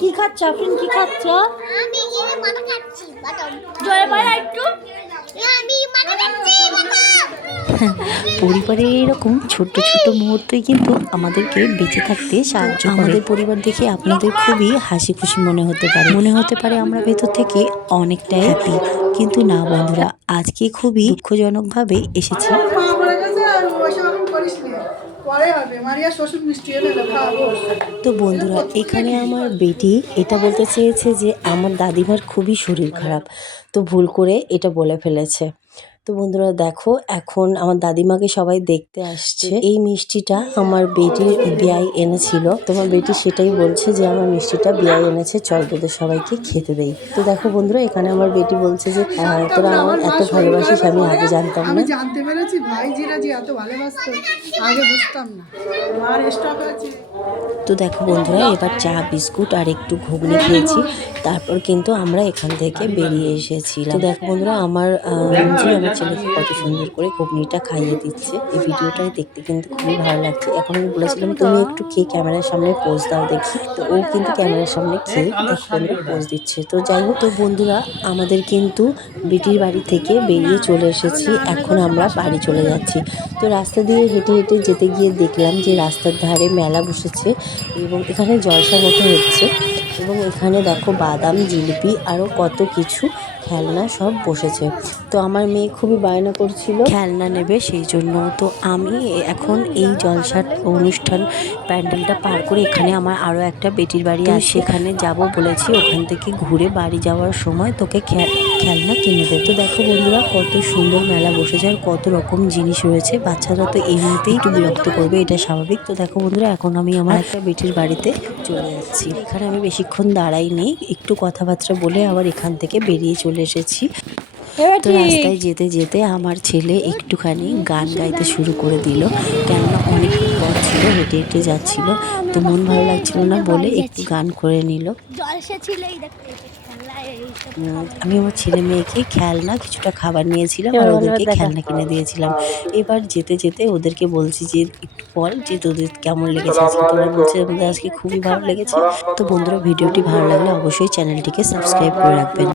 কি খাচ্ছ আফরিন, কি খাচ্ছ? আমি মাথা খাচ্ছি বাদাম। জয় বল একটু। আমি মাথা খাচ্ছি বাদাম। পরিবারের এরকম ছোট্ট ছোট্ট মুহূর্তই কিন্তু আমাদেরকে বেঁচে থাকতে সাহায্য করে। আমাদের পরিবার দেখে আপনাদের খুবই হাসি খুশি মনে হতে পারে আমরা ভেতর থেকে অনেকটাই হ্যাপি, কিন্তু না বন্ধুরা, আজকে খুবই দুঃখজনকভাবে এসেছি। তো বন্ধুরা, এখানে আমার বেটি এটা বলতে চেয়েছে যে আমার দাদিমার খুবই শরীর খারাপ, তো ভুল করে এটা বলে ফেলেছে। তো বন্ধুরা দেখো, এখন আমার দাদিমাকে সবাই দেখতে আসছে। এই মিষ্টিটা আমার বেটির বিয়াই এনেছিল, তোমার বেটি সেটাই বলছে যে আমার মিষ্টিটা বিয়াই এনেছে, চল তোদের সবাইকে খেতে দেই। তো দেখো বন্ধুরা, এখানে আমার বেটি বলছে যে তোরা আমার এত ভালোবাসিস, আমি আগে জানতাম না। জানতে পেরেছি ভাইজিরা যে এত ভালোবাসতো, আগে বুঝতাম না। আর স্টক আছে। তো দেখো বন্ধুরা, এবার চা বিস্কুট আর একটু ঘুগনি খেয়েছি, তারপর কিন্তু আমরা এখান থেকে বেরিয়ে এসেছিলাম। তো দেখো বন্ধুরা, আমার ছেলেকে কত সুন্দর করে ঘুগনিটা খাইয়ে দিচ্ছে। এই ভিডিওটাই দেখতে কিন্তু খুবই ভালো লাগছে। এখন আমি বলেছিলাম তুমি একটু খেয়ে ক্যামেরার সামনে পোজ দাও দেখি, তো ও কিন্তু ক্যামেরার সামনে খেয়ে এখন পোজ দিচ্ছে। তো যাই হোক, তো বন্ধুরা আমাদের কিন্তু বেটির বাড়ি থেকে বেরিয়ে চলে এসেছি, এখন আমরা বাড়ি চলে যাচ্ছি। তো রাস্তা দিয়ে হেঁটে হেঁটে যেতে গিয়ে দেখলাম যে রাস্তার ধারে মেলা বসেছে এবং এখানে জলসা মতো হচ্ছে, এবং এখানে দেখো বাদাম, জিলিপি আরও কত কিছু খেলনা সব বসেছে। তো আমার মেয়ে খুবই বায়না করছিল খেলনা নেবে, সেই জন্য তো আমি এখন এই জলসার অনুষ্ঠান প্যান্ডেলটা পার করে এখানে আমার আরও একটা বেটির বাড়ি আছে, সেখানে যাব বলেছি। ওখান থেকে ঘুরে বাড়ি যাওয়ার সময় তোকে খেলনা কিনে দেবে। তো দেখো বন্ধুরা, কত সুন্দর মেলা বসেছে আর কত রকম জিনিস রয়েছে। বাচ্চারা তো এমনিতেই একটু বিরক্ত করবে, এটা স্বাভাবিক। তো দেখো বন্ধুরা, এখন আমি আমার একটা বেটির বাড়িতে চলে যাচ্ছি। এখানে আমি বেশিক্ষণ দাঁড়াইনি, একটু কথাবার্তা বলে আবার এখান থেকে বেরিয়ে চলে এসেছি। তো রাস্তায় যেতে যেতে আমার ছেলে একটুখানি গান গাইতে শুরু করে দিল, কেননা অনেক পথ ছিল, হেঁটে হেঁটে যাচ্ছিল, তো মন ভালো লাগছিল না বলে একটু গান করে নিল। আমি আমার ছেলে মেয়েকে খেলনা, কিছুটা খাবার নিয়েছিলাম আর ওদেরকে খেলনা কিনে দিয়েছিলাম। এবার যেতে যেতে ওদেরকে বলছি যে একটু বল যে তোদের কেমন লেগেছে আজকে। তোরা বলছে আমাদের আজকে খুবই ভালো লেগেছে। তো বন্ধুরা, ভিডিওটি ভালো লাগলে অবশ্যই চ্যানেলটিকে সাবস্ক্রাইব করে রাখবেন।